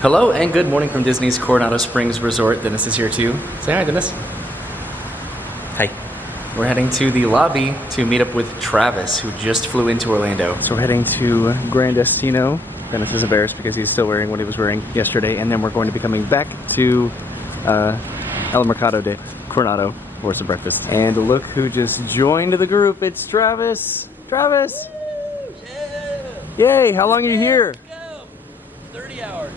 Hello and good morning from Disney's Coronado Springs Resort. Dennis is here too. Say hi, Dennis. Hi. We're heading to the lobby to meet up with Travis, who just flew into Orlando. So we're heading to Grand Destino. Dennis is embarrassed because he's still wearing what he was wearing yesterday, and then we're going to be coming back to El Mercado de Coronado for some breakfast. And look who just joined the group. It's Travis. Travis! Yeah. Yay, how long are you here? 30 hours.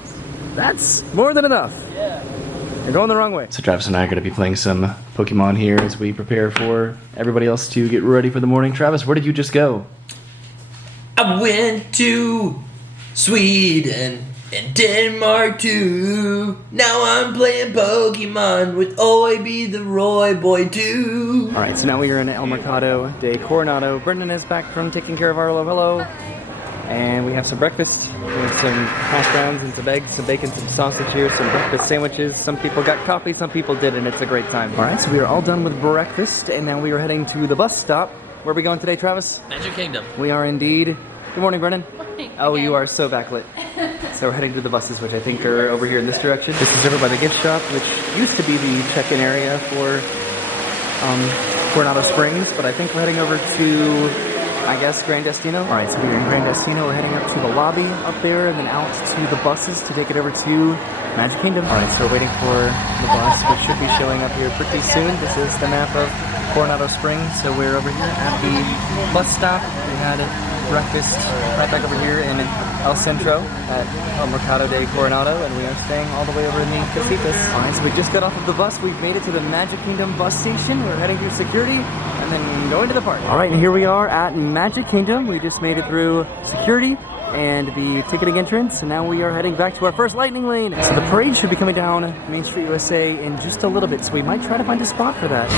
That's more than enough. Yeah. You're going the wrong way. So Travis and I are going to be playing some Pokemon here as we prepare for everybody else to get ready for the morning. Travis, where did you just go? I went to Sweden and Denmark too. Now I'm playing Pokemon with oyby the Roy Boy too. Alright, so now we are in El Mercado de Coronado. Brendan is back from taking care of our hello. And we have some breakfast. We have some hash browns and some eggs, some bacon, some sausage here, some breakfast sandwiches. Some people got coffee, some people didn't. It's a great time. All right, so we are all done with breakfast, and now we are heading to the bus stop. Where are we going today, Travis? Magic Kingdom. We are indeed. Good morning, Brennan. Morning. Oh, Okay. you are so backlit. So we're heading to the buses, which I think are over here in this direction. This is over by the gift shop, which used to be the check-in area for Coronado Springs, but I think we're heading over to, I guess, Grand Destino. All right, so we're in Grand Destino. We're heading up to the lobby up there and then out to the buses to take it over to Magic Kingdom. All right, so we're waiting for the bus, which should be showing up here pretty soon. This is the map of Coronado Springs. So we're over here at the bus stop. We had breakfast right back over here in El Centro at El Mercado de Coronado, and we are staying all the way over in the Casitas. All right, so we just got off of the bus. We've made it to the Magic Kingdom bus station. We're heading through security and then going to the park. All right, and here we are at Magic Kingdom. We just made it through security and the ticketing entrance, and now we are heading back to our first lightning lane. So the parade should be coming down Main Street USA in just a little bit, so we might try to find a spot for that.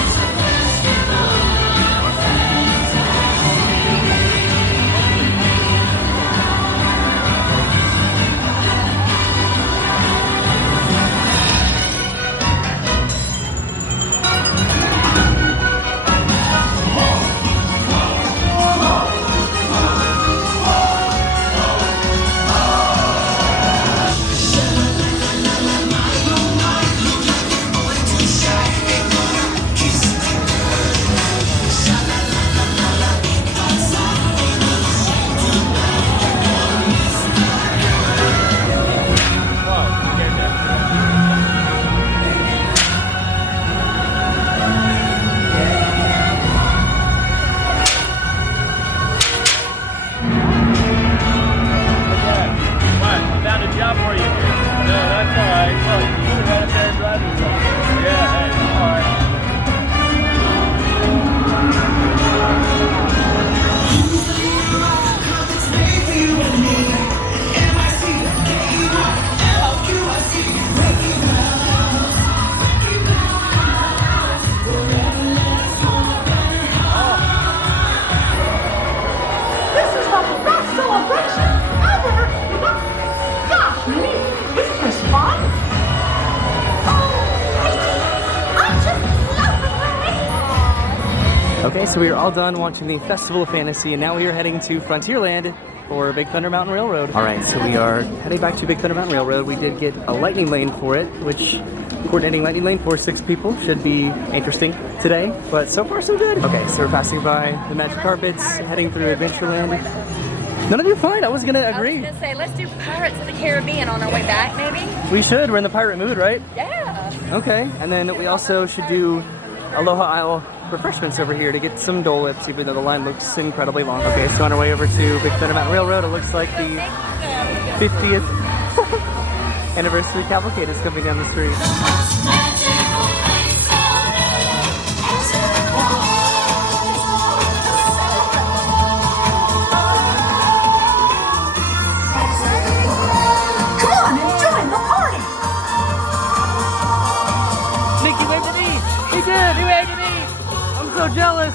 Okay, so we are all done watching the Festival of Fantasy, and now we are heading to Frontierland for Big Thunder Mountain Railroad. All right, so we are heading back to Big Thunder Mountain Railroad. We did get a lightning lane for it, which coordinating lightning lane for 6 people should be interesting today, but so far so good. Okay, so we're passing by the Magic Carpets, heading through Adventureland. None of you fine, I was gonna agree. I was gonna say, let's do Pirates of the Caribbean on our way back, maybe? We should, we're in the pirate mood, right? Yeah. Okay, and then we also should do Aloha Isle refreshments over here to get some Dole Whips, even though the line looks incredibly long. Okay, so on our way over to Big Thunder Mountain Railroad, it looks like the 50th anniversary cavalcade is coming down the street. Come on and join the party! Mickey waved at me! He did! He waved at me! I'm so jealous!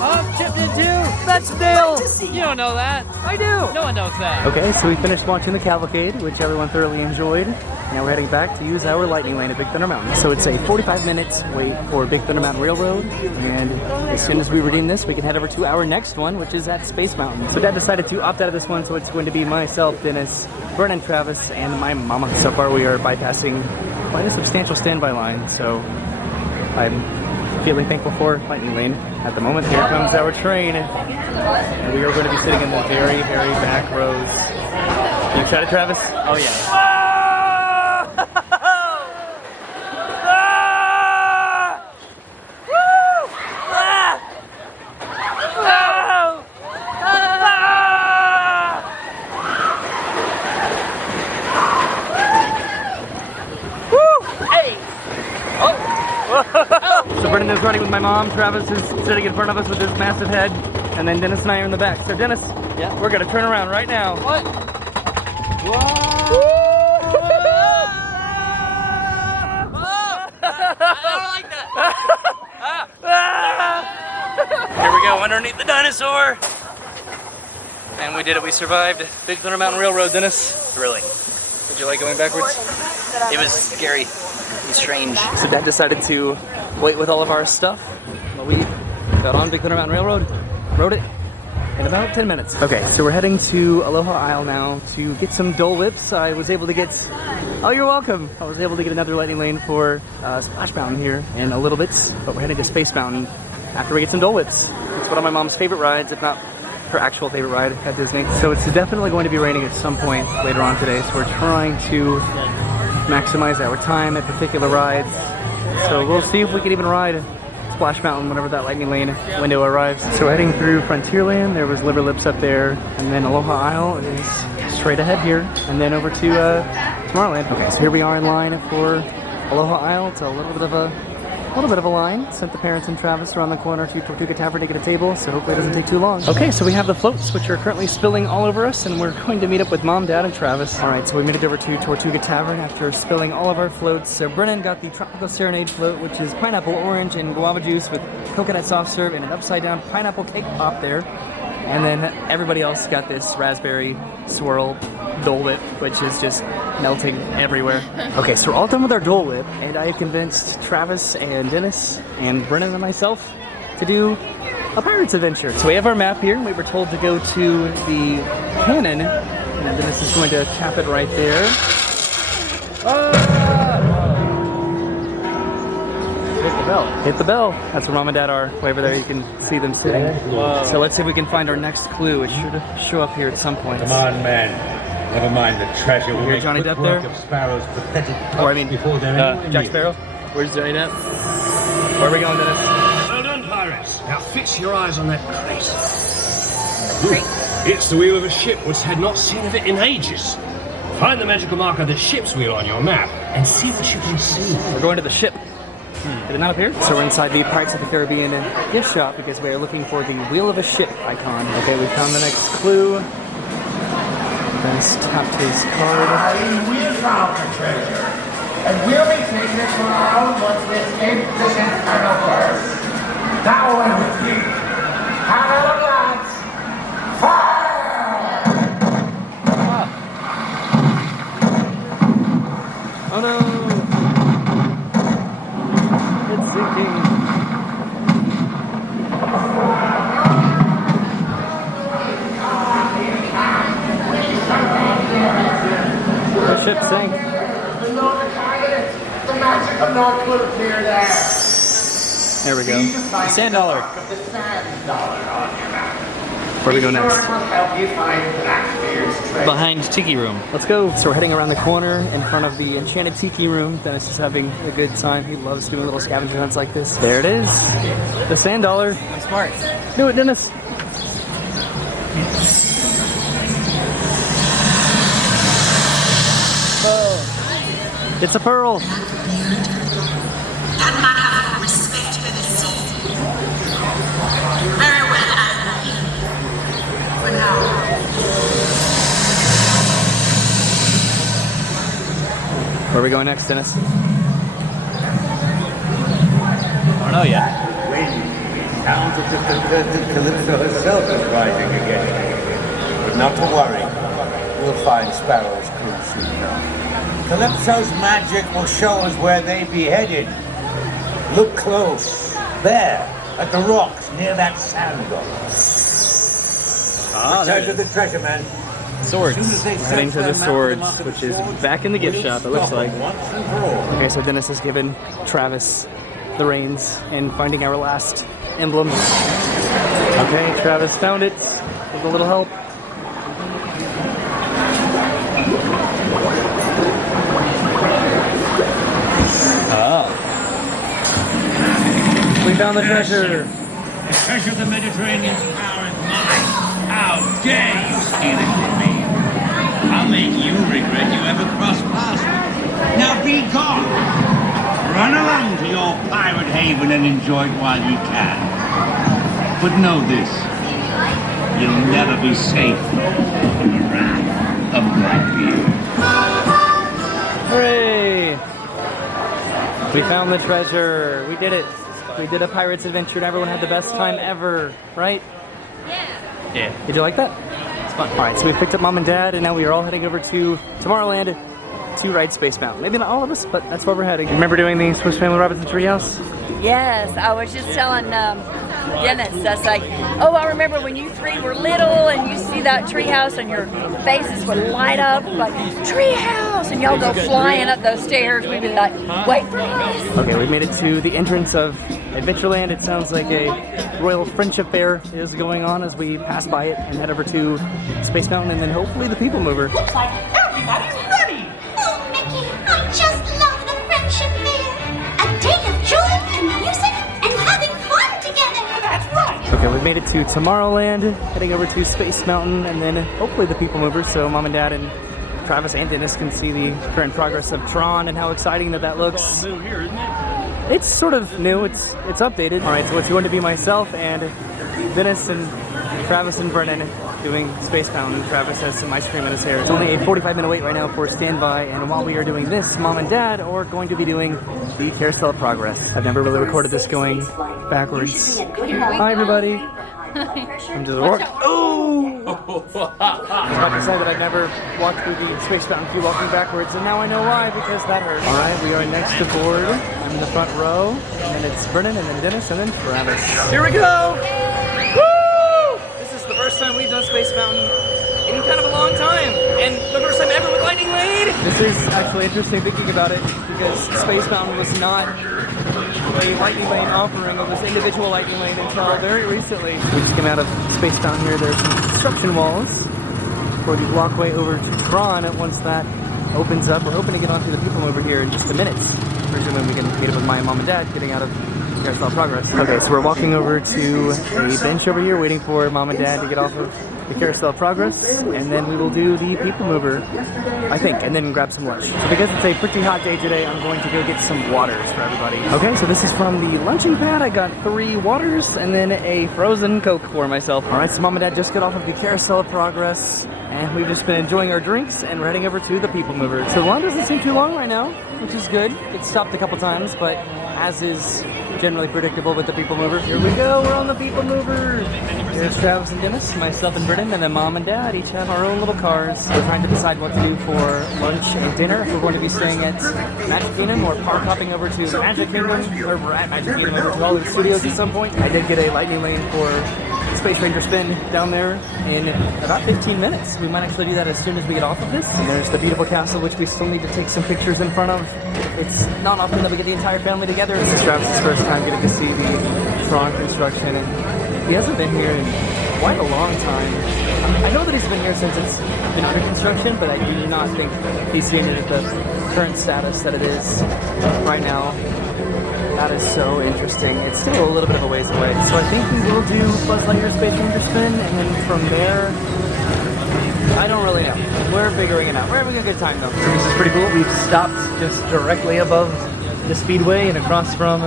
I'm chipped in too! That's Dale! You don't know that. I do! No one knows that. Okay, so we finished watching the cavalcade, which everyone thoroughly enjoyed. Now we're heading back to use our lightning lane at Big Thunder Mountain. So it's a 45 minutes wait for Big Thunder Mountain Railroad, and as soon as we redeem this, we can head over to our next one, which is at Space Mountain. So Dad decided to opt out of this one, so it's going to be myself, Dennis, Vernon, Travis, and my mama. So far we are bypassing quite a substantial standby line, so I'm feeling thankful for Lightning Lane at the moment. Here comes our train, and we are going to be sitting in the very, very back rows. You excited, Travis? Oh yeah. So Brendan is running with my mom, Travis is sitting in front of us with his massive head, and then Dennis and I are in the back. So Dennis, Yeah. we're gonna turn around right now. What? Here we go, underneath the dinosaur. And we did it, we survived. Big Thunder Mountain Railroad, Dennis. Thrilling. Did you like going backwards? It was scary. It was strange. So Dad decided to wait with all of our stuff while we got on Big Thunder Mountain Railroad, rode it in about 10 minutes. Okay, so we're heading to Aloha Isle now to get some Dole Whips. I was able to get, oh, you're welcome. I was able to get another Lightning Lane for Splash Mountain here in a little bit, but we're heading to Space Mountain after we get some Dole Whips. It's one of my mom's favorite rides, if not her actual favorite ride at Disney. So it's definitely going to be raining at some point later on today, so we're trying to maximize our time at particular rides. So we'll see if we can even ride Splash Mountain whenever that Lightning Lane window arrives. So we're heading through Frontierland, there was Liver Lips up there, and then Aloha Isle is straight ahead here, and then over to Tomorrowland. Okay, so here we are in line for Aloha Isle. It's a little bit of a line. Sent the parents and Travis around the corner to Tortuga Tavern to get a table, so hopefully it doesn't take too long. Okay, so we have the floats, which are currently spilling all over us, and we're going to meet up with Mom, Dad, and Travis. All right, so we made it over to Tortuga Tavern after spilling all of our floats. So Brennan got the Tropical Serenade float, which is pineapple, orange, and guava juice with coconut soft serve and an upside-down pineapple cake pop there. And then everybody else got this raspberry swirl Dole Whip, which is just melting everywhere. Okay, so we're all done with our Dole Whip, and I have convinced Travis and Dennis and Brennan and myself to do a pirate's adventure. So we have our map here, and we were told to go to the cannon, and Dennis is going to tap it right there. Hit the bell. Hit the bell. That's where Mom and Dad are. Way over there, you can see them sitting. Whoa. So let's see if we can find our next clue. It should show up here at some point. Come on, man. Never mind the treasure. We'll hear make Johnny quick Depp work there? of Sparrow's pathetic Or I mean, before they're anywhere Jack near. Sparrow. Where's Johnny Depp? Where are we going, Dennis? Well done, pirates. Now fix your eyes on that crate. It's the wheel of a ship, which had not seen of it in ages. Find the magical mark of the ship's wheel on your map and see what you can see. We're going to the ship. Did it not appear? So we're inside the Pirates of the Caribbean gift shop because we are looking for the wheel of a ship icon. Okay, we found the next clue. Dennis tapped his card. We have found the treasure, and we'll be taking it to our own once we escape this infernal curse. Now away with you. Hello, lads. Fire! Oh no! It's sinking. The ship sank. The magic of North will appear there. There we go. Sand dollar. The sand dollar on your map. Where do we go Sure, next? it will help you find Blackbeard's treasure. Behind Tiki Room. Let's go. So we're heading around the corner in front of the Enchanted Tiki room. Dennis is having a good time. He loves doing little scavenger hunts like this. There it is. The sand dollar. I'm smart. Do it, Dennis. Oh. It's a pearl. That man have respect for the sea. Very well, Anne. For now. Where are we going next, Dennis? I don't know yet. Sounds as if the Calypso herself is rising again. But not to worry. We'll find Sparrow's crew soon enough. Calypso's magic will show us where they be headed. Look close. There, at the rocks near that sand dollar. Return to the treasure, man. Swords. We're heading to the Swords, which is back in the gift shop, it looks like. Okay, so Dennis has given Travis the reins in finding our last emblem. Okay, Travis found it with a little help. Oh. We found the treasure. The treasure of the Mediterranean's power is mine. How dare you steal it from me? I'll make you regret you ever crossed paths with me. Now be gone. Run along to your pirate haven and enjoy it while you can. But know this, you'll never be safe from the wrath of Lightyear. Hooray! We found the treasure. We did it. We did a pirate's adventure and everyone had the best time ever, right? Yeah. Did you like that? It's fun. All right, so we picked up Mom and Dad and now we are all heading over to Tomorrowland to ride Space Mountain. Maybe not all of us, but that's where we're heading. Remember doing the Swiss Family Robinson Treehouse? Yes, I was just telling Dennis, that's like, oh, I remember when you three were little and you see that treehouse and your faces would light up like, treehouse! And y'all go flying up those stairs. We'd be like, wait for us! Okay, we made it to the entrance of Adventureland. It sounds like a royal friendship fair is going on as we pass by it and head over to Space Mountain and then hopefully the People Mover. Looks like everybody's ready. Oh, Mickey, I just love the friendship fair. A day of joy and music and having fun together. That's right. Okay, we've made it to Tomorrowland, heading over to Space Mountain, and then hopefully the People Mover, so Mom and Dad and Travis and Dennis can see the current progress of Tron and how exciting that looks. New here, isn't it? It's sort of new, it's updated. All right, so it's going to be myself and Dennis and Travis and Brennan doing Space Mountain. Travis has some ice cream in his hair. It's only a 45-minute wait right now for standby, and while we are doing this, Mom and Dad are going to be doing the Carousel of Progress. I've never really recorded this going backwards. Hi, everybody. I'm just walking. Oh! I was about to say that I've never walked through the Space Mountain queue walking backwards, and now I know why, because that hurt. All right, we are next to board. I'm in the front row, and then it's Brennan, and then Dennis, and then Travis. Here we go! Woo! This is the first time we've done Space Mountain in kind of a long time, and the first time ever with Lightning Lane. This is actually interesting thinking about it, because Space Mountain was not a Lightning Lane offering of this individual Lightning Lane until very recently. We just came out of Space Mountain here. There's some construction walls for the walkway over to Tron, and once that opens up, we're hoping to get onto the People Mover here in just a minute. Presumably we can meet up with my mom and dad getting out of Carousel of Progress. Okay, so we're walking over to a bench over here waiting for Mom and Dad to get off of the Carousel of Progress, and then we will do the People Mover, I think, and then grab some lunch. So because it's a pretty hot day today, I'm going to go get some waters for everybody. Okay, so this is from the lunching pad. I got 3 waters and then a frozen Coke for myself. All right, so Mom and Dad just got off of the Carousel of Progress, and we've just been enjoying our drinks, and we're heading over to the People Mover. So the line doesn't seem too long right now, which is good. It stopped a couple times, but as is generally predictable with the People Mover. Here we go, we're on the People Mover. Here's Travis and Dennis, myself and Brennan, and then Mom and Dad each have our own little cars. We're trying to decide what to do for lunch and dinner. If we're going to be staying at Magic Kingdom or park hopping over to Magic Kingdom, or we're at Magic Kingdom over to Hollywood Studios at some point. I did get a Lightning Lane for Space Ranger spin down there in about 15 minutes. We might actually do that as soon as we get off of this. And there's the beautiful castle, which we still need to take some pictures in front of. It's not often that we get the entire family together. This is Travis' first time getting to see the Tron construction, and he hasn't been here in quite a long time. I know that he's been here since it's been under construction, but I do not think he's seen it at the current status that it is right now. That is so interesting. It's still a little bit of a ways away. So I think we will do Buzz Lightyear Space Ranger spin, and then from there, I don't really know. We're figuring it out. We're having a good time though. This is pretty cool. We've stopped just directly above the Speedway and across from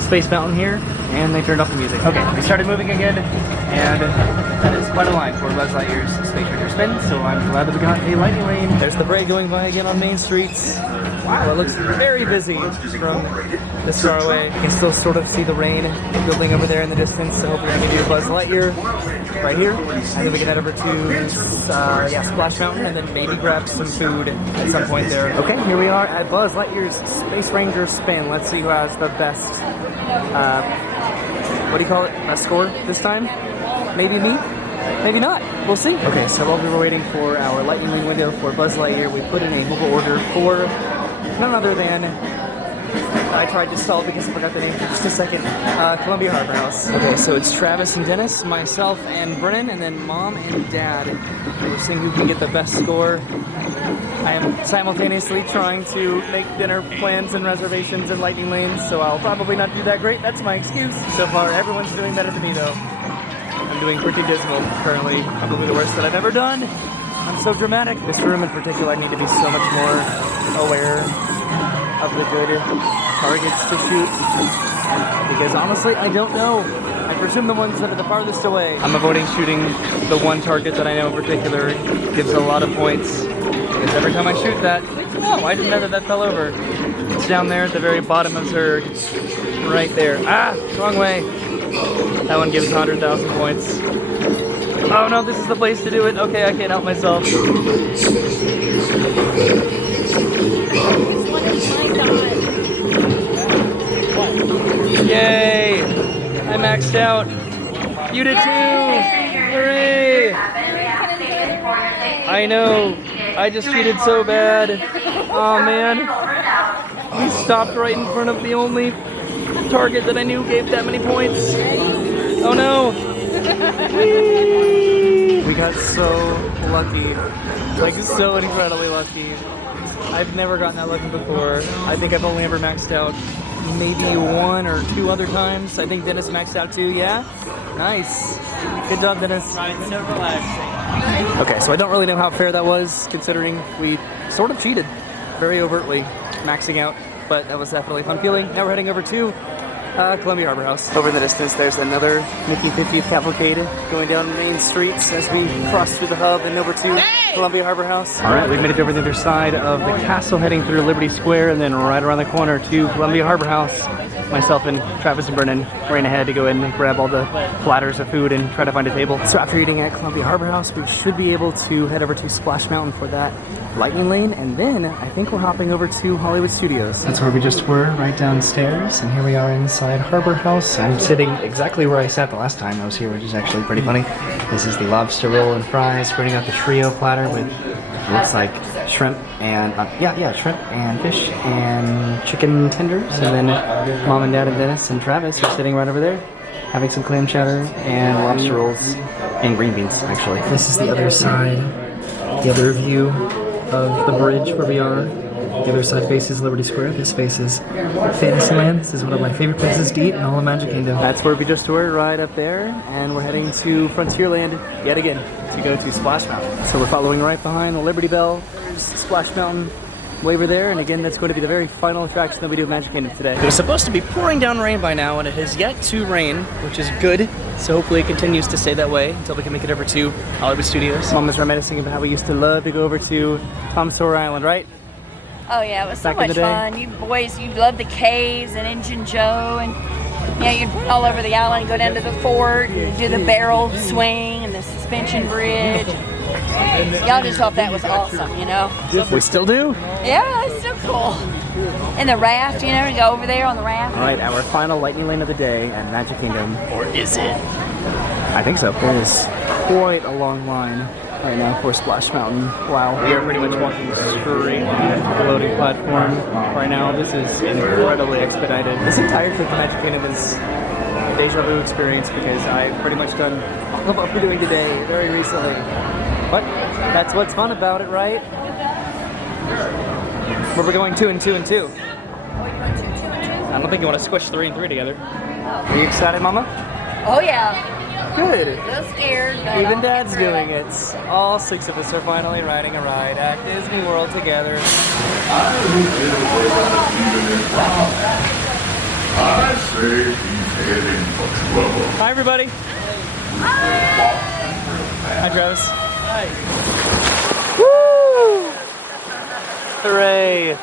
Space Mountain here, and they turned off the music. Okay, we started moving again, and that is quite a line for Buzz Lightyear's Space Ranger spin, so I'm glad that we got a Lightning Lane. There's the parade going by again on Main Street. Wow, it looks very busy from this far away. You can still sort of see the rain building over there in the distance, so hopefully I can do Buzz Lightyear right here, and then we can head over to Splash Mountain, and then maybe grab some food at some point there. Okay, here we are at Buzz Lightyear's Space Ranger spin. Let's see who has the best, what do you call it, best score this time? Maybe me? Maybe not. We'll see. Okay, so while we were waiting for our Lightning Lane window for Buzz Lightyear, we put in a mobile order for none other than, I tried to stall because I forgot the name for just a second, Columbia Harbor House. Okay, so it's Travis and Dennis, myself and Brennan, and then Mom and Dad. We're seeing who can get the best score. I am simultaneously trying to make dinner plans and reservations in Lightning Lanes, so I'll probably not do that great. That's my excuse. So far, everyone's doing better than me, though. I'm doing pretty dismal currently, probably the worst that I've ever done. I'm so dramatic. This room in particular, I need to be so much more aware of the good targets to shoot, because honestly, I don't know. I presume the ones that are the farthest away. I'm avoiding shooting the one target that I know in particular gives a lot of points, because every time I shoot that, oh, I didn't know that fell over. It's down there at the very bottom of Zerg, right there. Ah, wrong way. That one gives 100,000 points. Oh no, this is the place to do it. Okay, I can't help myself. Yay! I maxed out. You did too! Hooray! I know. I just cheated so bad. Oh man. We stopped right in front of the only target that I knew gave that many points. Oh no! We got so lucky. Like, so incredibly lucky. I've never gotten that lucky before. I think I've only ever maxed out maybe 1 or 2 other times. I think Dennis maxed out 2, yeah? Nice. Good job, Dennis. Right, so relaxing. Okay, so I don't really know how fair that was, considering we sort of cheated very overtly, maxing out, but that was definitely a fun feeling. Now we're heading over to Columbia Harbor House. Over in the distance, there's another Mickey 50th cavalcade going down main streets as we cross through the hub and over to Columbia Harbor House. All right, we've made it over the other side of the castle, heading through Liberty Square, and then right around the corner to Columbia Harbor House. Myself and Travis and Brennan ran ahead to go in and grab all the platters of food and try to find a table. So after eating at Columbia Harbor House, we should be able to head over to Splash Mountain for that Lightning Lane, and then I think we're hopping over to Hollywood Studios. That's where we just were, right downstairs, and here we are inside Harbor House. I'm sitting exactly where I sat the last time I was here, which is actually pretty funny. This is the lobster roll and fries, bringing out the trio platter with, looks like shrimp and, shrimp and fish and chicken tenders, and then Mom and Dad and Dennis and Travis are sitting right over there, having some clam chowder and lobster rolls and green beans, actually. This is the other side, the other view of the bridge where we are. The other side faces Liberty Square. This faces Fantasyland. This is one of my favorite places to eat in all of Magic Kingdom. That's where we just were, right up there, and we're heading to Frontierland yet again to go to Splash Mountain. So we're following right behind the Liberty Bell. There's Splash Mountain way over there, and again, that's going to be the very final attraction that we do at Magic Kingdom today. It was supposed to be pouring down rain by now, and it has yet to rain, which is good. So hopefully it continues to stay that way until we can make it over to Hollywood Studios. Mom was reminiscing about how we used to love to go over to Tom Sawyer Island, right? Oh yeah, it was so Back in much the day. fun. You boys, you loved the caves and Engine Joe, and yeah, you'd run all over the island, go down to the fort, and do the barrel swing and the suspension bridge. Y'all just thought that was awesome, you know? We still do? Yeah, it's so cool. And the raft, you know, to go over there on the raft. All right, our final Lightning Lane of the day at Magic Kingdom. Or is it? I think so. There is quite a long line right now for Splash Mountain. Wow. We are pretty much walking straight to the loading platform right now. This is incredibly expedited. This entire trip to Magic Kingdom is a deja vu experience because I've pretty much done all of what we're doing today very recently. But that's what's fun about it, right? Where we're going 2 and 2 and 2. I don't think you want to squish 3 and 3 together. Are you excited, Mama? Oh yeah. Good. A little scared, but Even I'll Dad's get through doing it. it. All 6 of us are finally riding a ride at Disney World together. I say he's heading for trouble. Hi, everybody. Hi, Travis. Hi. Woo! Hooray!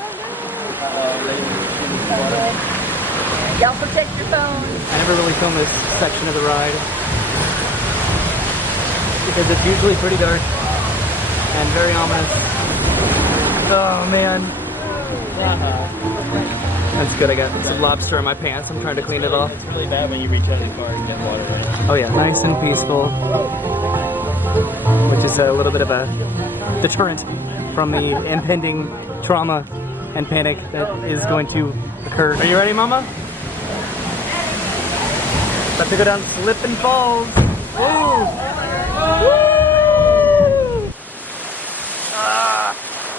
Y'all protect your phones. I never really filmed this section of the ride because it's usually pretty dark and very ominous. Oh man. That's good. I got some lobster in my pants. I'm trying to clean it off. It's really bad when you reach out of the car and get water in it. Oh yeah, nice and peaceful. which is a little bit of a deterrent from the impending trauma and panic that is going to occur. Are you ready, Mama? About to go down slip and falls. Woo! Woo!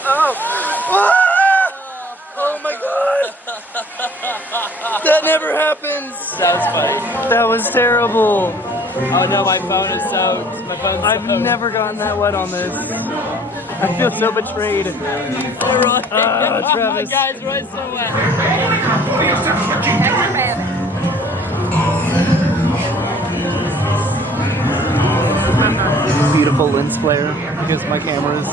Oh! Oh my god! That never happens! That was funny. That was terrible. Oh no, my phone is soaked. My phone's I've soaked. never gotten that wet on this. I feel so betrayed. Roy. Travis. Guys, Roy's so wet. Beautiful lens flare because my camera is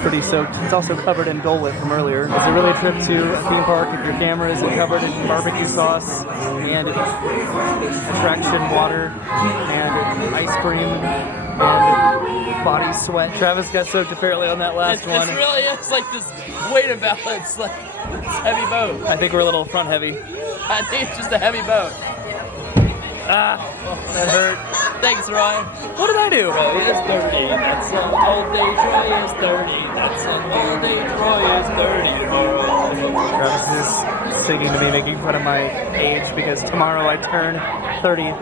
pretty soaked. It's also covered in Dole Whip from earlier. Is it really a trip to a theme park if your camera isn't covered in barbecue sauce and attraction water and ice cream and body sweat? Travis got soaked apparently on that last one. It really is like this weight imbalance, like it's heavy boat. I think we're a little front heavy. I think it's just a heavy boat. Ah, that hurt. Thanks, Roy. What did I do? Roy is 30. That's an old age. Roy is 30. That's an old age. Roy is 30. Travis is singing to me, making fun of my age because tomorrow I turn 30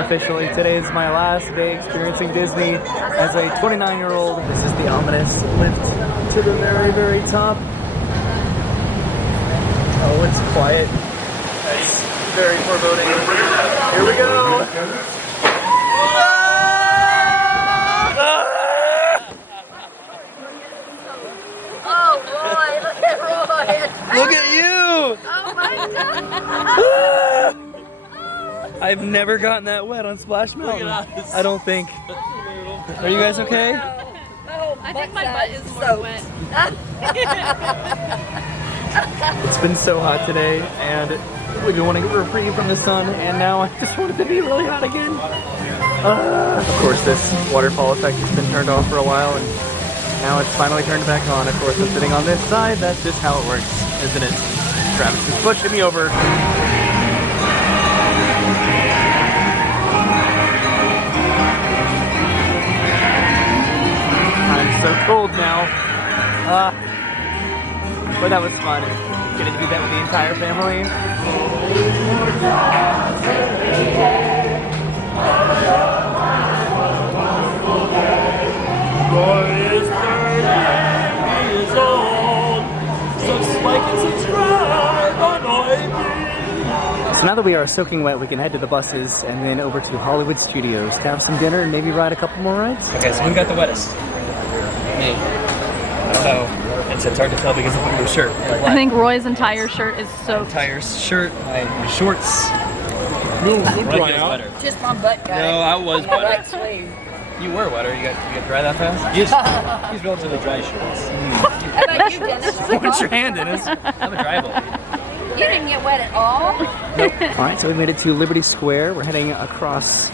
officially. Today is my last day experiencing Disney as a 29-year-old. This is the ominous lift to the very, very top. Oh, it's quiet. That's very foreboding. Here we go. Oh, Roy, look at Roy. Look at you! Oh my God. I've never gotten that wet on Splash Mountain. Look at us. I don't think. Are you guys okay? I think my butt is more wet. It's been so hot today, and we've been wanting a reprieve from the sun, and now I just want it to be really hot again. Of course, this waterfall effect has been turned off for a while, and now it's finally turned back on. Of course, I'm sitting on this side. That's just how it works, isn't it? Travis is pushing me over. I'm so cold now. But that was fun. Getting to do that with the entire family. Roy is 30 years old. Subscribe and subscribe on oyby. So now that we are soaking wet, we can head to the buses and then over to Hollywood Studios to have some dinner and maybe ride a couple more rides. Okay, so who got the wettest? Me. I don't know. It's hard to tell because of your shirt. I think Roy's entire shirt is soaked. Entire shirt, my shorts. No, Roy feels better. Just my butt, guys. No, I was My wetter. right sleeve. You were wetter. You got dry that fast? He's relatively dry shorts. How about you, Dennis? What's your hand, Dennis? I'm a dry boy. You didn't get wet at all. All right, so we made it to Liberty Square. We're heading across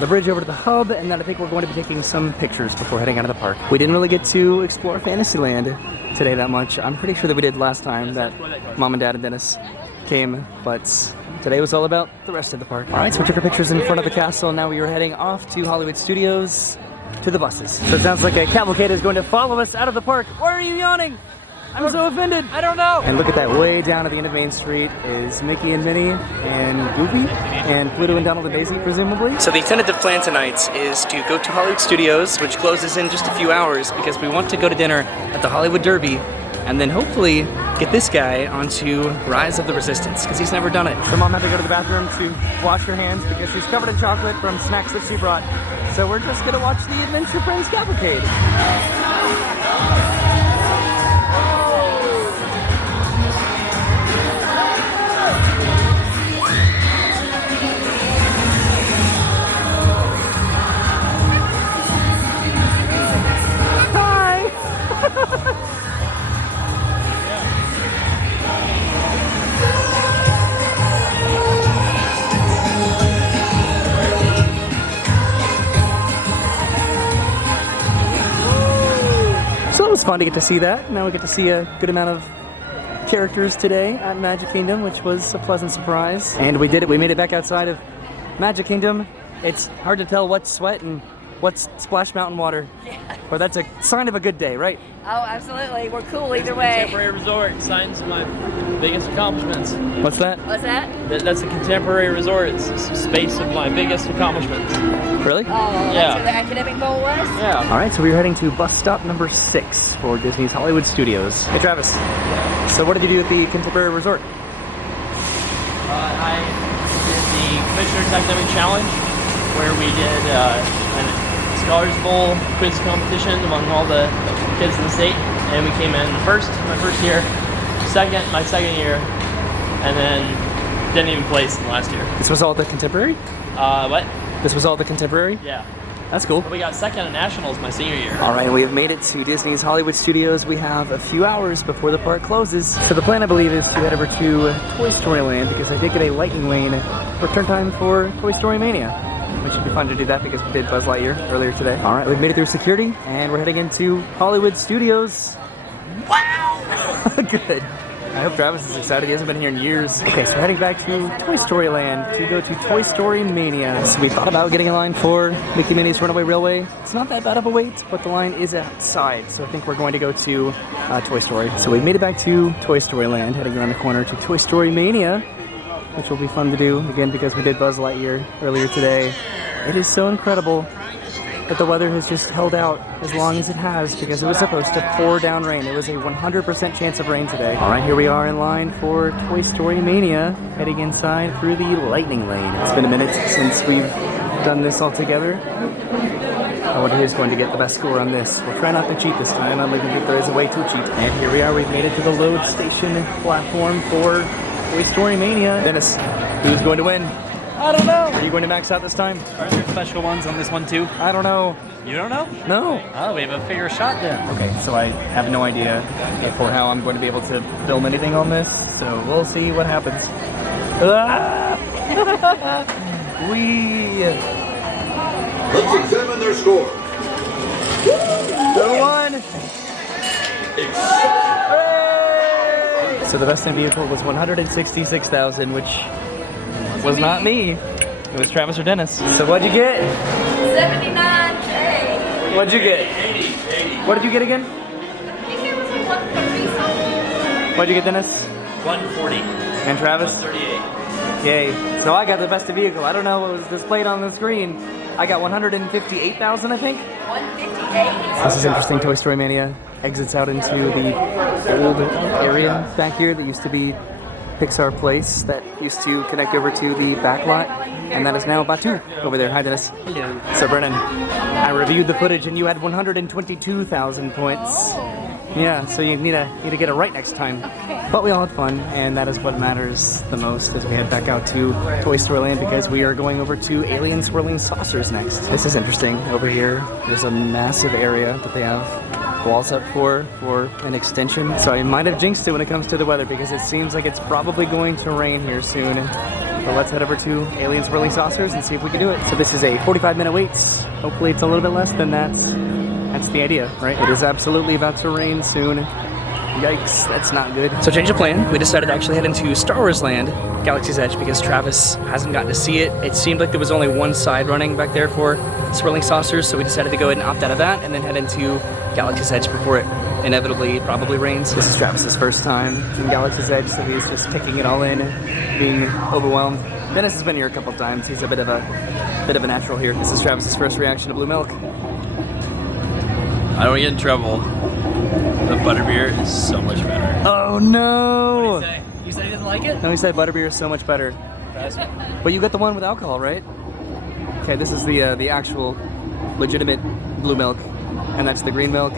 the bridge over to the hub, and then I think we're going to be taking some pictures before heading out of the park. We didn't really get to explore Fantasyland today that much. I'm pretty sure that we did last time that Mom and Dad and Dennis came, but today was all about the rest of the park. All right, so we took our pictures in front of the castle, and now we are heading off to Hollywood Studios to the buses. So it sounds like a cavalcade is going to follow us out of the park. Why are you yawning? I'm so offended. I don't know. And look at that, way down at the end of Main Street is Mickey and Minnie and Goofy and Pluto and Donald and Daisy, presumably. So the tentative plan tonight is to go to Hollywood Studios, which closes in just a few hours because we want to go to dinner at the Hollywood Derby and then hopefully get this guy onto Rise of the Resistance because he's never done it. So Mom had to go to the bathroom to wash her hands because she's covered in chocolate from snacks that she brought. So we're just gonna watch the Adventure Friends cavalcade. So it was fun to get to see that. Now we get to see a good amount of characters today at Magic Kingdom, which was a pleasant surprise. And we did it. We made it back outside of Magic Kingdom. It's hard to tell what's sweat and What's Splash Mountain water? Yeah. Or that's a sign of a good day, right? Oh, absolutely. We're cool either way. Contemporary resort, signs of my biggest accomplishments. What's that? What's that? That's a contemporary resort. It's a space of my biggest accomplishments. Really? Oh, Yeah. that's where the academic bowl was? Yeah. All right, so we're heading to bus stop number 6 for Disney's Hollywood Studios. Hey, Travis. So what did you do at the Contemporary Resort? I did the Commissioner's Academic Challenge, where we did a Scholars Bowl quiz competition among all the kids in the state, and we came in first my first year, second my second year, and then didn't even place in last year. This was all the Contemporary? What? This was all the Contemporary? Yeah. That's cool. But we got second at Nationals my senior year. All right, we have made it to Disney's Hollywood Studios. We have a few hours before the park closes. So the plan, I believe, is to head over to Toy Story Land because I did get a lightning lane return time for Toy Story Mania. Which should be fun to do that because we did Buzz Lightyear earlier today. All right, we've made it through security and we're heading into Hollywood Studios. Wow! Good. I hope Travis is excited. He hasn't been here in years. Okay, so we're heading back to Toy Story Land to go to Toy Story Mania. So we thought about getting a line for Mickey Minnie's Runaway Railway. It's not that bad of a wait, but the line is outside. So I think we're going to go to Toy Story. So we made it back to Toy Story Land, heading around the corner to Toy Story Mania, which will be fun to do, again, because we did Buzz Lightyear earlier today. It is so incredible that the weather has just held out as long as it has because it was supposed to pour down rain. It was a 100% chance of rain today. All right, here we are in line for Toy Story Mania, heading inside through the lightning lane. It's been a minute since we've done this all together. I wonder who's going to get the best score on this. We'll try not to cheat this time. I don't think there is a way to cheat. And here we are. We've made it to the load station platform for Toy Story Mania. Dennis, who's going to win? I don't know. Are you going to max out this time? Are there special ones on this one too? I don't know. You don't know? No. Oh, we have a figure shot then. Okay, so I have no idea if or how I'm going to be able to film anything on this, so we'll see what happens. Let's examine their score. Go on! So the best in vehicle was 166,000, which was not me. It was Travis or Dennis. So what'd you get? 79K. What'd you get? 80. What did you get again? I think it was like 130 something. What'd you get, Dennis? 140. And Travis? 38. Yay. So I got the best of vehicle. I don't know what was displayed on the screen. I got 158,000, I think. 158. This is interesting. Toy Story Mania exits out into the old area back here that used to be Pixar Place, that used to connect over to the back lot, and that is now Batu over there. Hi, Dennis. Hello. So, Brennan, I reviewed the footage, and you had 122,000 points. Yeah, so you need to get it right next time. But we all had fun, and that is what matters the most as we head back out to Toy Story Land because we are going over to Alien Swirling Saucers next. This is interesting. Over here, there's a massive area that they have walls up for an extension. So I might have jinxed it when it comes to the weather because it seems like it's probably going to rain here soon. But let's head over to Alien Swirling Saucers and see if we can do it. So this is a 45-minute wait. Hopefully it's a little bit less than that. That's the idea, right? It is absolutely about to rain soon. Yikes, that's not good. So change of plan. We decided to actually head into Star Wars Land, Galaxy's Edge, because Travis hasn't gotten to see it. It seemed like there was only one side running back there for Swirling Saucers, so we decided to go ahead and opt out of that and then head into Galaxy's Edge before it inevitably probably rains. This is Travis's first time in Galaxy's Edge, so he's just taking it all in, being overwhelmed. Dennis has been here a couple times. He's a bit of a natural here. This is Travis's first reaction to blue milk. I don't get in trouble. The butterbeer is so much better. Oh no! You said he doesn't like it? No, he said butterbeer is so much better. But you got the one with alcohol, right? Okay, this is the actual legitimate blue milk, and that's the green milk.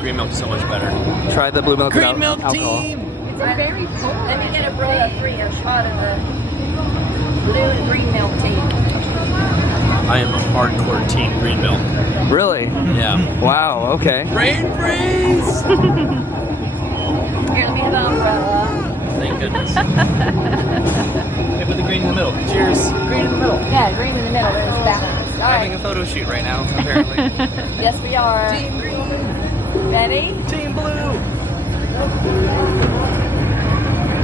Green milk is so much better. Try the blue milk Green without milk alcohol. team! It's very cool. Let me get a shot of the blue and green milk tea. I am a hardcore team green milk. Really? Yeah. Wow. Okay. Rain freeze! Here, let me have the umbrella. Thank goodness. Hey, put the green in the middle. Cheers. Green in the middle. Yeah, green in the middle. There's balance. All Having a right. photo shoot right now, apparently. Yes, we are. Team green. Ready? Team blue.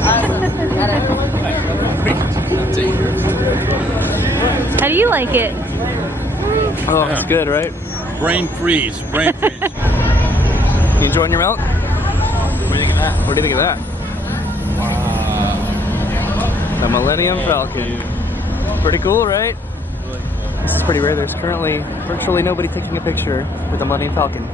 Awesome. Got it. How do you like it? Oh, it's good, right? Brain freeze. Brain freeze. You enjoying your milk? What do you think of that? What do you think of that? The Millennium Falcon. Pretty cool, right? This is pretty rare. There's currently virtually nobody taking a picture with the Millennium Falcon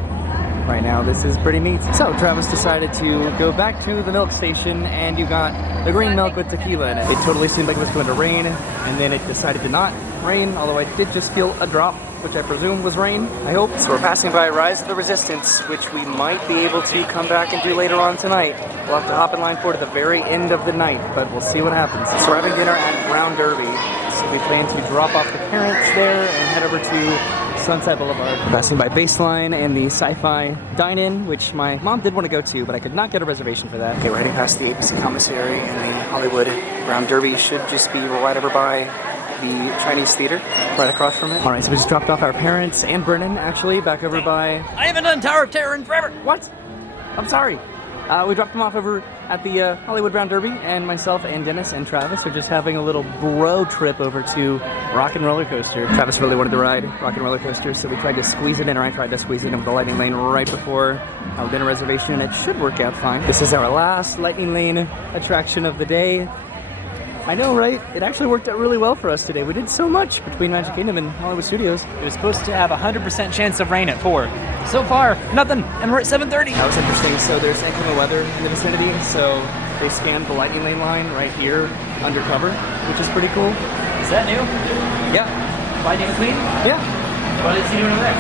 right now. This is pretty neat. So Travis decided to go back to the milk station, and you got the green milk with tequila in it. It totally seemed like it was going to rain, and then it decided to not rain, although I did just feel a drop, which I presume was rain, I hope. So we're passing by Rise of the Resistance, which we might be able to come back and do later on tonight. We'll have to hop in line for it at the very end of the night, but we'll see what happens. So we're having dinner at Brown Derby. So we plan to drop off the parents there and head over to Sunset Boulevard. We're passing by Baseline and the Sci-Fi Dine-In, which my mom did want to go to, but I could not get a reservation for that. Okay, we're heading past the ABC Commissary, and the Hollywood Brown Derby should just be right over by the Chinese Theater, right across from it. All right, so we just dropped off our parents and Brennan, actually, back over by... I haven't done Tower of Terror in forever. What? I'm sorry. We dropped them off over at the Hollywood Brown Derby, and myself and Dennis and Travis are just having a little bro trip over to Rock and Roller Coaster. Travis really wanted to ride Rock and Roller Coaster, so we tried to squeeze it in, or I tried to squeeze it in with the Lightning Lane right before our dinner reservation, and it should work out fine. This is our last Lightning Lane attraction of the day. I know, right? It actually worked out really well for us today. We did so much between Magic Kingdom and Hollywood Studios. It was supposed to have a 100% chance of rain at 4. So far, nothing, and we're at 7:30. That was interesting. So there's inclement weather in the vicinity, so they scanned the Lightning Lane line right here undercover, which is pretty cool. Is that new? Yeah. Lightning Queen? Yeah. What is he doing over there?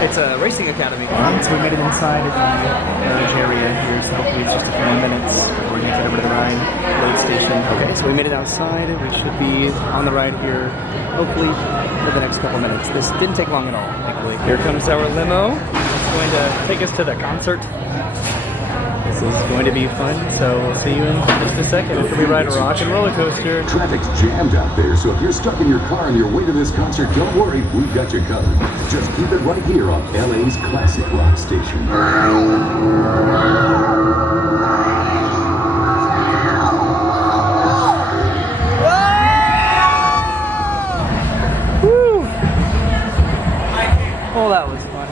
It's a racing academy. So we made it inside the garage area here, so hopefully it's just a few more minutes before we can get over to the ride load station. Okay, so we made it outside. We should be on the ride here, hopefully, for the next couple minutes. This didn't take long at all, thankfully. Here comes our limo. It's going to take us to the concert. This is going to be fun, so we'll see you in just a second after we ride a Rock and Roller Coaster. Traffic's jammed out there, so if you're stuck in your car on your way to this concert, don't worry, we've got you covered. Just keep it right here on LA's classic rock station. Woo! Oh, that was fun.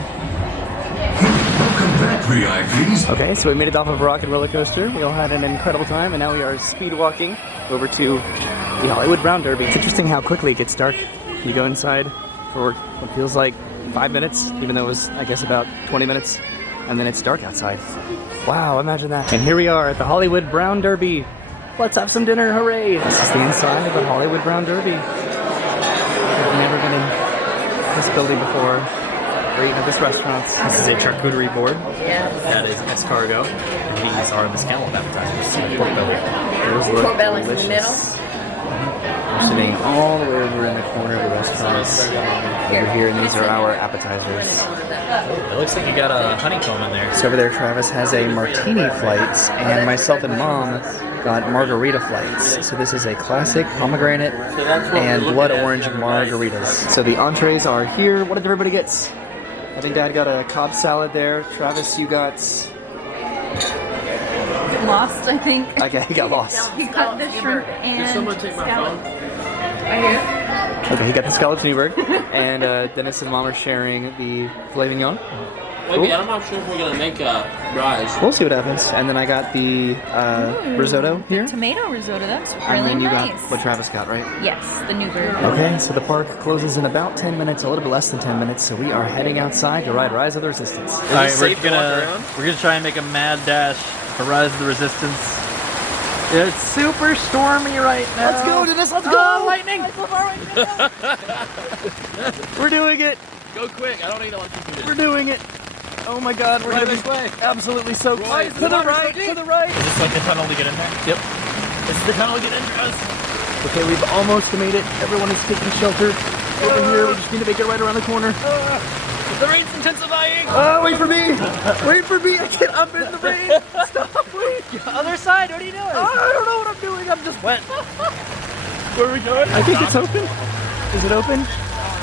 Welcome back, VIPs. Okay, so we made it off of Rock and Roller Coaster. We all had an incredible time, and now we are speed walking over to the Hollywood Brown Derby. It's interesting how quickly it gets dark. You go inside for what feels like 5 minutes, even though it was, I guess, about 20 minutes, and then it's dark outside. Wow, imagine that. And here we are at the Hollywood Brown Derby. Let's have some dinner, hooray! This is the inside of the Hollywood Brown Derby. I've never been in this building before. Or even at this restaurant. This is a charcuterie board. Yeah. That is escargot. And these are the scallop appetizers. Pork belly. Those look Pork belly's in the delicious. We're sitting all the way over in the corner of the restaurants over here, and these are our appetizers. It looks like you got a honeycomb in there. So over there, Travis has a martini flight, and myself and Mom got margarita flights. So this is a classic pomegranate and blood orange margaritas. So the entrees are here. What did everybody get? I think Dad got a Cobb salad there. Travis, you got... Lost, I think. Okay, he got lost. He got the shrimp and Did someone take my phone? right here. Okay, he got the scalloped Newburg, and Dennis and Mom are sharing the filet mignon. Maybe, I'm not sure if we're going to make rise. We'll see what happens. And then I got the risotto here. Tomato risotto, that's really And then you nice. got what Travis got, right? Yes, the Newburg. Okay, so the park closes in about 10 minutes, a little bit less than 10 minutes, so we are heading outside to ride Rise of the Resistance. All right, we're gonna try and make a mad dash for Rise of the Resistance. It's super stormy right now. Let's go, Dennis, let's go! Lightning! We're doing it! Go quick. I don't need electricity. We're doing it! Oh my god, we're Right gonna this be way. absolutely soaked. Right. To the right, to the right! Is this like the tunnel to get in there? Yep. This is the tunnel to get in for us. Okay, we've almost made it. Everyone is taking shelter over here. We just need to make it right around the corner. The rain's intensifying. Wait for me! Wait for me! I can't, I'm in the rain! Stop, wait! Other side, what are you doing? I don't know what I'm doing, I'm just wet. Where are we going? I think it's open. Is it open?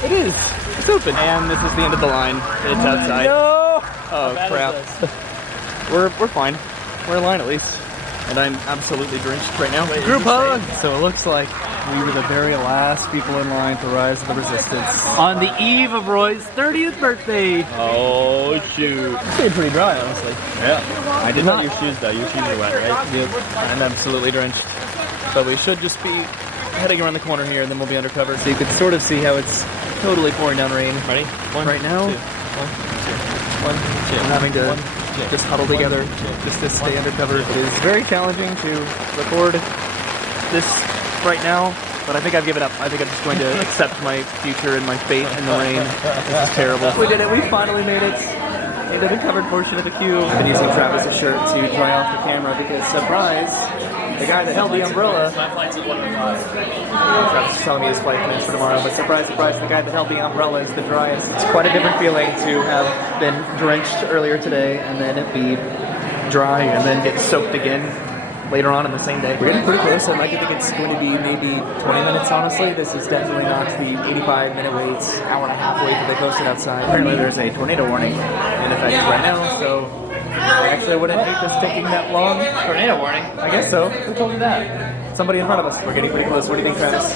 It is. It's open. And this is the end of the line. It's outside. No! Oh crap. We're fine. We're in line at least. And I'm absolutely drenched right now. Wait, Group is this hug! So it looks like We were the very last people in line to Rise of the Resistance. On the eve of Roy's 30th birthday. Oh shoot! It's getting pretty dry, honestly. Yeah. I did not. Your shoes though. Your shoes are wet, right? Yep. I'm absolutely drenched. But we should just be heading around the corner here, and then we'll be undercover, so you can sort of see how it's totally pouring down rain. Ready? Right now. One, two. I'm having to just huddle together just to stay undercover. It is very challenging to record this right now, but I think I've given up. I think I'm just going to accept my future and my fate in the rain. This is terrible. We did it. We finally made it into the covered portion of the queue. I've been using Travis's shirt to dry off the camera because, surprise, the guy that held the umbrella. Travis is telling me his flight plans for tomorrow, but surprise, surprise, the guy that held the umbrella is the driest. It's quite a different feeling to have been drenched earlier today and then it be dry and then get soaked again later on in the same day. We're getting pretty close. I think it's going to be maybe 20 minutes, honestly. This is definitely not the 85-minute waits, hour and a half wait that they posted outside. Apparently there's a tornado warning in effect right now, so actually I wouldn't hate this taking that long. Tornado warning. I guess so. Who told you that? Somebody in front of us. We're getting pretty close. What do you think, Travis?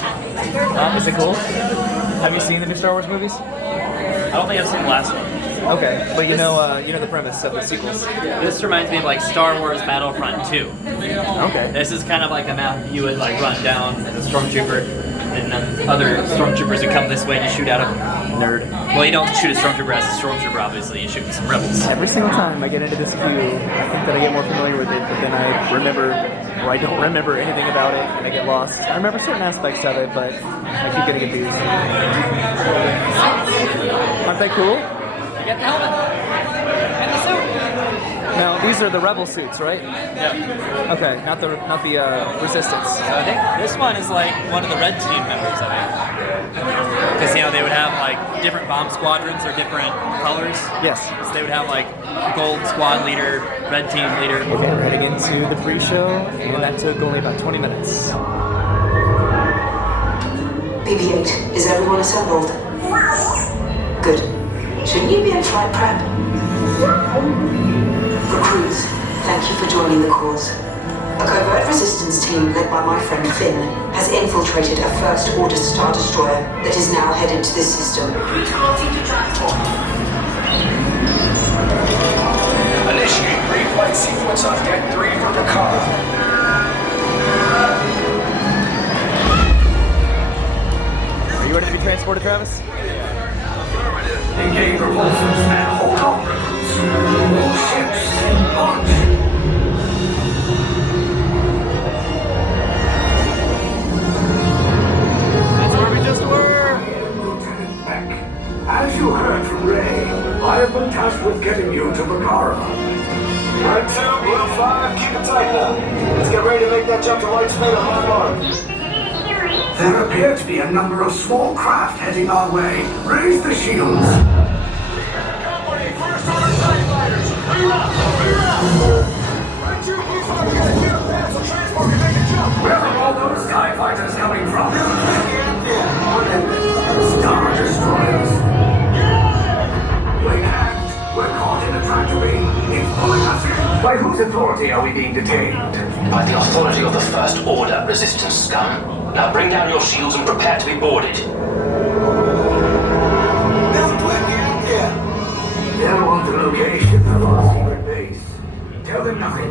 Is it cool? Have you seen the new Star Wars movies? I don't think I've seen the last one. Okay, but you know the premise of the sequels. This reminds me of like Star Wars Battlefront 2. Okay. This is kind of like a map you would like run down as a stormtrooper, and then other stormtroopers would come this way and you shoot at them. Nerd. Well, you don't shoot a stormtrooper as a stormtrooper, obviously. You shoot some rebels. Every single time I get into this queue, I think that I get more familiar with it, but then I remember, or I don't remember anything about it, and I get lost. I remember certain aspects of it, but I keep getting confused. Aren't they cool? You got the helmet and the suit. Now these are the rebel suits, right? Yeah. Okay, not the resistance. So I think this one is like one of the red team members, I think. Because they would have like different bomb squadrons or different colors. Yes. So they would have like gold squad leader, red team leader. Okay, we're heading into the pre-show, and that took only about 20 minutes. BB-8, is everyone assembled? Good. Shouldn't you be in flight prep? Recruits, thank you for joining the cause. A covert resistance team led by my friend Finn has infiltrated a First Order Star Destroyer that is now headed to this system. Initiate pre-flight sequence on Deck 3 for Picard. Are you ready to be transported, Travis? Engage propulsors and hold on, recruits. All ships, launch. That's where we just were! Lieutenant Beck, as you heard from Ray, I have been tasked with getting you to Picard. Red 2, Blue 5, keep it tight now. Let's get ready to make that jump to light speed on my mark. There appear to be a number of small craft heading our way. Raise the shields. Company, first order TIE fighters. Clear up! Clear up! Red 2, Blue 5, we gotta get up fast so transport can make a jump. Where are all those TIE fighters coming from? Star Destroyers. Wait, act. We're caught in a tractor beam. It's pulling us in. By whose authority are we being detained? By the authority of the First Order, Resistance scum. Now bring down your shields and prepare to be boarded. They're on the location of our secret base. Tell them nothing.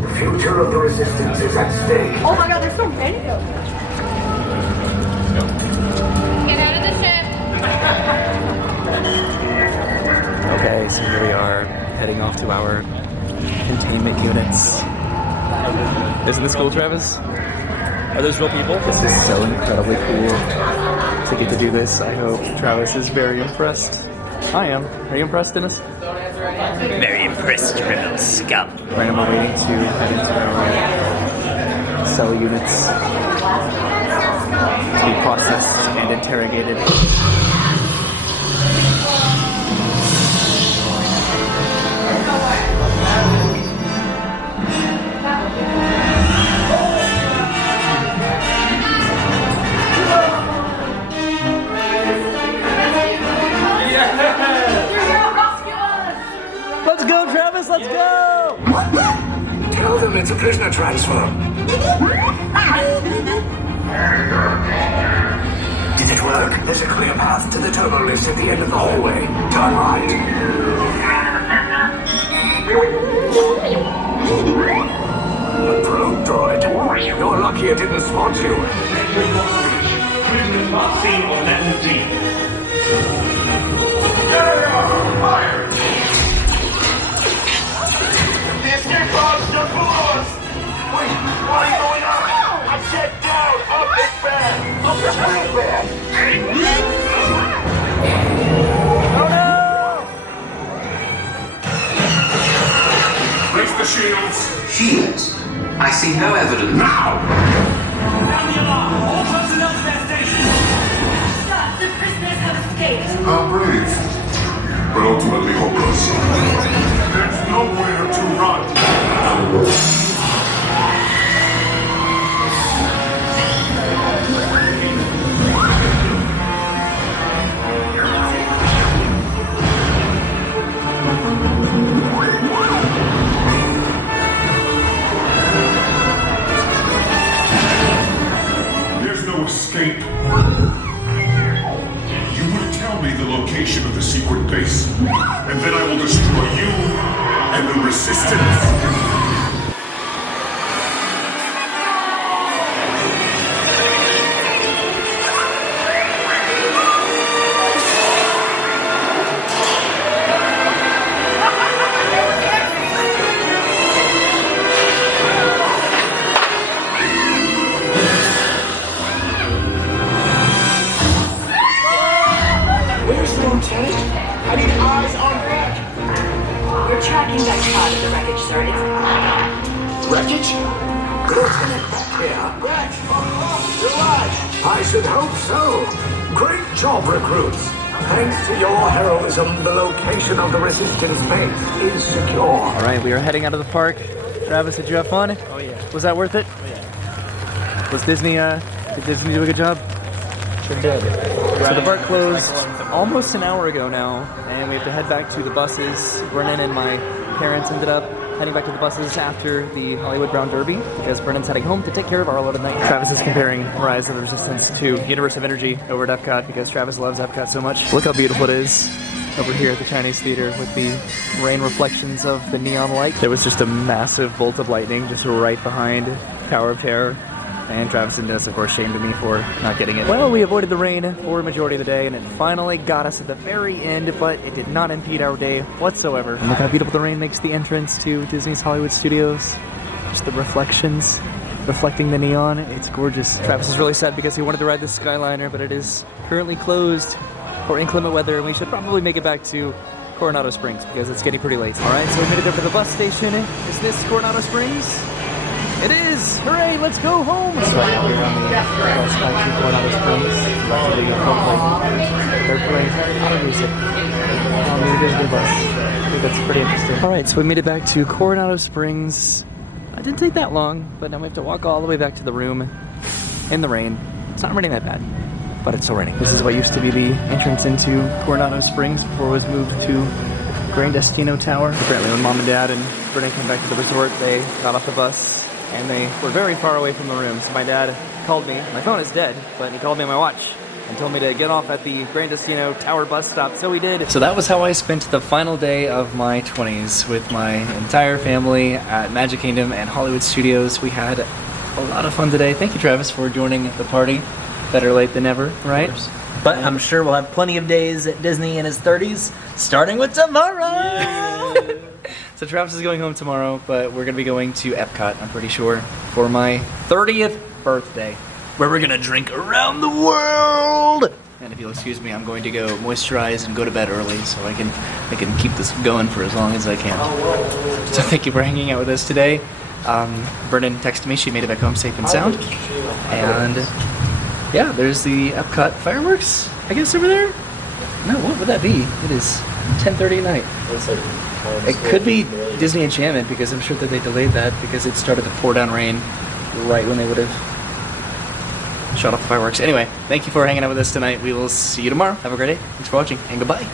The future of the Resistance is at stake. Oh my god, there's so many of them. Get out of the ship. Okay, so here we are, heading off to our containment units. Isn't this cool, Travis? Are those real people? This is so incredibly cool to get to do this. I hope Travis is very impressed. I am. Are you impressed, Dennis? Very impressed, you little scum. Right now we're waiting to head into our cell units to be processed and interrogated. Let's go, Travis, let's go! Tell them it's a prisoner transfer. Did it work? There's a clear path to the turbo lift at the end of the hallway. Turn right. A probe droid. You're lucky it didn't spot you. Critical spot scene on Latin D. Fire! The escape pods are full. Wait, what are you going on? I said down, up this bed. Up this bed. Oh no! Raise the shields. Shields? I see no evidence. Now! Sound the alarm! All personnel to their stations! Stop! The prisoners have escaped. How brave, but ultimately hopeless. There's nowhere to run. There's no escape. You will tell me the location of the secret base, and then I will destroy you and the Resistance. Where's the lieutenant? I need eyes on deck. We're tracking that part of the wreckage, sir. It's Wreckage? Lieutenant back here. Rex! Relax! I should hope so. Great job, recruits. Thanks to your heroism, the location of the Resistance base is secure. All right, we are heading out of the park. Travis, did you have fun? Oh yeah. Was that worth it? Oh yeah. Was Disney, did Disney do a good job? Sure did. So the park closed almost an hour ago now, and we have to head back to the buses. Brennan and my parents ended up heading back to the buses after the Hollywood Brown Derby because Brennan's heading home to take care of our 11th night. Travis is comparing Rise of the Resistance to Universe of Energy over at Epcot because Travis loves Epcot so much. Look how beautiful it is over here at the Chinese Theater with the rain reflections of the neon light. There was just a massive bolt of lightning just right behind Tower of Terror. And Travis and Dennis, of course, shamed me for not getting it. Well, we avoided the rain for a majority of the day, and it finally got us at the very end, but it did not impede our day whatsoever. And look how beautiful the rain makes the entrance to Disney's Hollywood Studios. Just the reflections, reflecting the neon. It's gorgeous. Travis is really sad because he wanted to ride this Skyliner, but it is currently closed for inclement weather, and we should probably make it back to Coronado Springs because it's getting pretty late. All right, so we made it there for the bus station. Is this Coronado Springs? It is! Hooray, let's go home! So right now we're on the bus back to Coronado Springs. After the they're playing auto music on the Disney bus. I think that's pretty interesting. Alright, so we made it back to Coronado Springs. It didn't take that long, but now we have to walk all the way back to the room in the rain. It's not raining that bad, but it's still raining. This is what used to be the entrance into Coronado Springs before it was moved to Grand Destino Tower. Apparently when Mom and Dad and Brittany came back to the resort, they got off the bus and they were very far away from the room. So my dad called me. My phone is dead, but he called me on my watch and told me to get off at the Grand Destino Tower bus stop. So we did. So that was how I spent the final day of my 20s with my entire family at Magic Kingdom and Hollywood Studios. We had a lot of fun today. Thank you, Travis, for joining the party. Better late than never, right? But I'm sure we'll have plenty of days at Disney in his 30s, starting with tomorrow! Yeah. So Travis is going home tomorrow, but we're going to be going to Epcot, I'm pretty sure, for my 30th birthday, where we're going to drink around the world! And if you'll excuse me, I'm going to go moisturize and go to bed early so I can keep this going for as long as I can. So thank you for hanging out with us today. Brennan texted me, she made it back home safe and sound. And yeah, there's the Epcot Fireworks, I guess, over there? No, what would that be? It is 10:30 at night. It could be Disney Enchantment because I'm sure that they delayed that because it started to pour down rain right when they would have shut off the fireworks. Anyway, thank you for hanging out with us tonight. We will see you tomorrow. Have a great day. Thanks for watching and goodbye.